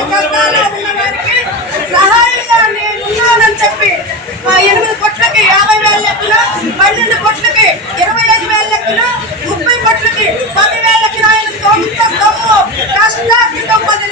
కష్టాల్లో ఉన్న వారికి సహాయంగా నేను ఉన్నానని చెప్పి యాభై వేల లెక్కలు పన్నెండు కోట్లకి ఇరవై ఐదు వేల లెక్కలు ముప్పై కోట్లకి పది వేల కిరాయిలు సొమ్ము సొమ్ము కష్టార్థితో పది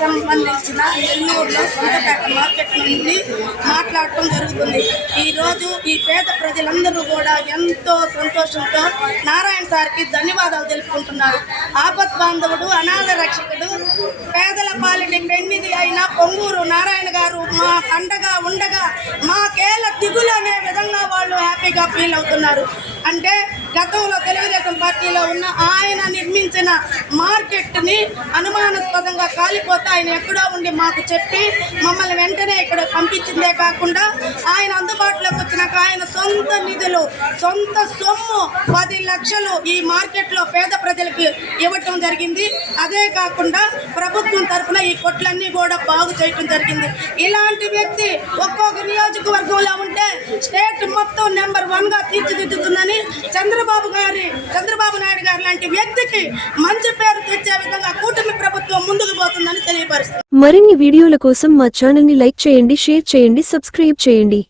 సంబంధించిన నెల్లూరులో సొంతపేట మార్కెట్ నుండి మాట్లాడటం జరుగుతుంది. ఈరోజు ఈ పేద ప్రజలందరూ కూడా ఎంతో సంతోషంతో నారాయణ సార్కి ధన్యవాదాలు తెలుపుకుంటున్నారు. ఆపత్ బాంధవుడు అనాథ రక్షకుడు పేదల పాలిటి పెన్నిది అయిన పొంగూరు నారాయణ గారు మా అండగా ఉండగా మాకేళ్ళ దిగులు అనే విధంగా వాళ్ళు హ్యాపీగా ఫీల్ అవుతున్నారు. అంటే గతంలో తెలుగుదేశం పార్టీలో ఉన్న ఆయన నిర్మించిన మార్కెట్ని అనుమానాస్పదంగా కాలిపోతే ఆయన ఎక్కడో ఉండి మాకు చెప్పి మమ్మల్ని వెంటనే ఇక్కడ పంపించిందే కాకుండా ఆయన అందుబాటులోకి వచ్చినాక ఆయన సొంత నిధులు సొంత సొమ్ము పది లక్షలు ఈ మార్కెట్లో పేద ప్రజలకి ఇవ్వటం జరిగింది. అదే కాకుండా ప్రభుత్వం తరఫున ఈ కొట్లన్నీ కూడా బాగు చేయటం జరిగింది. ఇలాంటి వ్యక్తి ఒక్కొక్క నియోజకవర్గంలో ఉంటే స్టేట్ మొత్తం నెంబర్ వన్గా తీర్చిదిద్దుతుంది తీర్చిదిద్దుతుందని చంద్రబాబు గారి చంద్రబాబు నాయుడు గారు లాంటి వ్యక్తికి మంచి పేరు తెచ్చే విధంగా కూటమి ప్రభుత్వం ముందుకు పోతుందని తెలియపరుస్తుంది. మరిన్ని వీడియోల కోసం మా ఛానల్ని లైక్ చేయండి షేర్ చేయండి సబ్స్క్రైబ్ చేయండి.